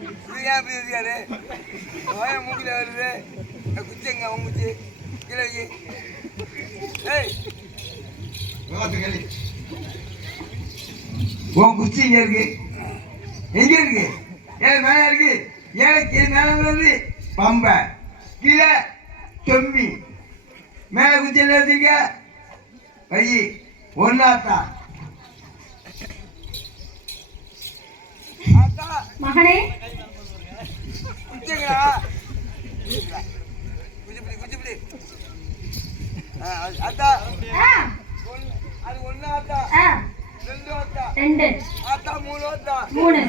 இது ஏன் இப்படி இருக்காரு வாய மூக்கில் வருது. குச்சிங்க அவங்க குச்சி கீழே வை. ஏய். உன் குச்சி இங்க இருக்கு. எங்க இருக்கு? ஏழு மேல இருக்கு. ஏழைக்கு மேல உள்ளது பம்பை. கீழே தொம்பி மேல குச்சி என்ன வச்சிருக்க? வை ஒன்னாத்தான் ஆ ரெண்டு மூணு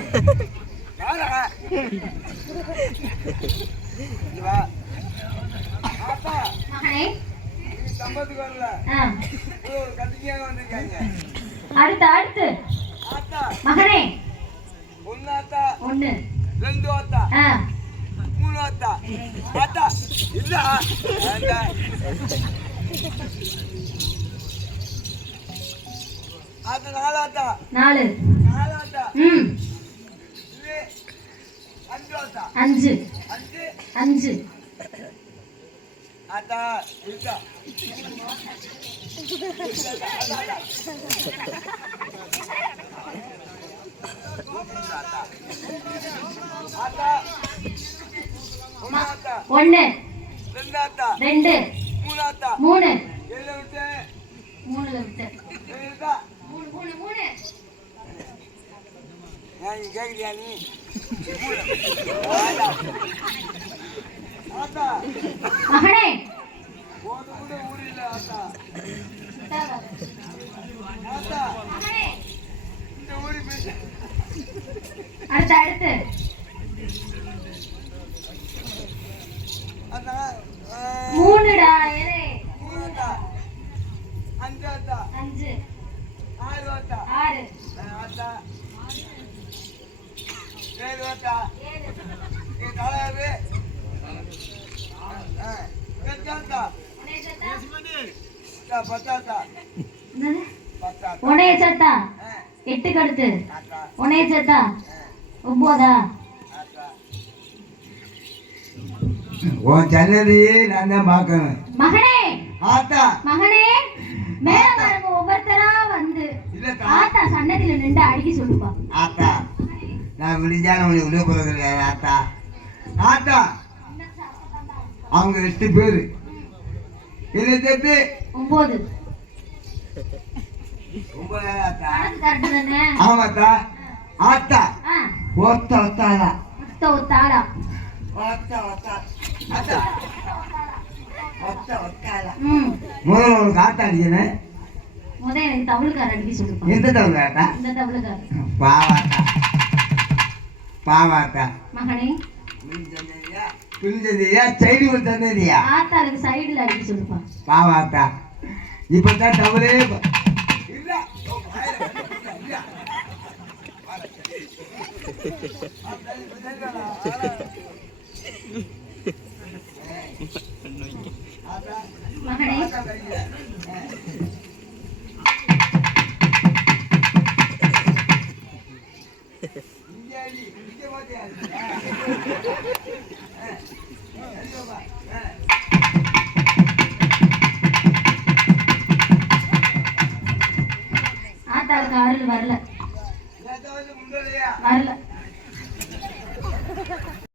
மகனே. அடுத்து அடுத்து. ஆத்தா மகனே. ஆத்தா ஒண்ணு ரெண்டு ஆத்தா ஆ மூணு ஆத்தா ஆத்தா இல்ல வேண்டாம் ஆத்தா நாலு ஆத்தா நாலு நாலு ஆத்தா ம் அஞ்சு ஆத்தா அஞ்சு அஞ்சு அஞ்சு ஆத்தா இருக்கா ஒண்ணு ரெண்டு மூணு. மூணு மூணு மூணு. மூணு ஏன் நீ கேட்குறியா நீ ஆத்தா. ஆத்தா மகனே போது கூட ஊர் இல்லை ஆத்தா ஆத்தா மகனே இந்த ஊருக்கு போயிட்டு அடுத்து அடுத்து ஆத்தா ஆ, மூணுடா ஏலே மூணு ஆத்தா அஞ்சு ஆத்தா அஞ்சு ஆறு ஆத்தா ஆறு ஆ, ஆத்தா ஏழு ஆத்தா ஏழு நீ தலையாரு எட்டு ஆத்தா உன்னைய சத்தா ஆத்தா, பத்து ஆத்தா என்னது? பத்து ஆத்தா உன்னைய சத்தா ஆ, எட்டுக்கு அடுத்து. உன்னைய சத்தா ஆத்தா உன் சன்னதியே நான் தான் பார்க்கணும். மகனே! ஆத்தா! மகனே! மேல பாருங்க ஒவ்வொருத்தரா வந்து ஆத்தா சன்னதியில நின்று அடிக்க சொல்லுப்பா. ஆத்தா நான் விடிஞ்சாலும் உங்களுக்கு உள்ள போகிறது கிடையாது ஆத்தா? ஆத்தா! அவங்க எட்டு பேர். என்ன சேர்த்து ஒன்பது ஆமாத்தா. ஆத்தா ஒத்த ஒத்தாடா ஒத்த ஒத்தா ஆத்தா ஒத்த ஒத்தாளா ம் முதல்ல உனக்கு ஆத்தா அடிக்கணும் முத எனக்கு தவிழுக்கார அடிக்க சொல்லுப்பா எந்த தவிர ஆத்தா இந்த தவிழுக்கார பாவாத்தா பாவாத்தா மகனே பிரிஞ்சதியா சைடு தந்ததியா ஆத்தாளுக்கு சைடுல அடிக்க சொல்லுப்பா பாவாத்தா இப்பதான் தவறே ப- ஆத்தாளுக்கு அருள் வரல. வரல.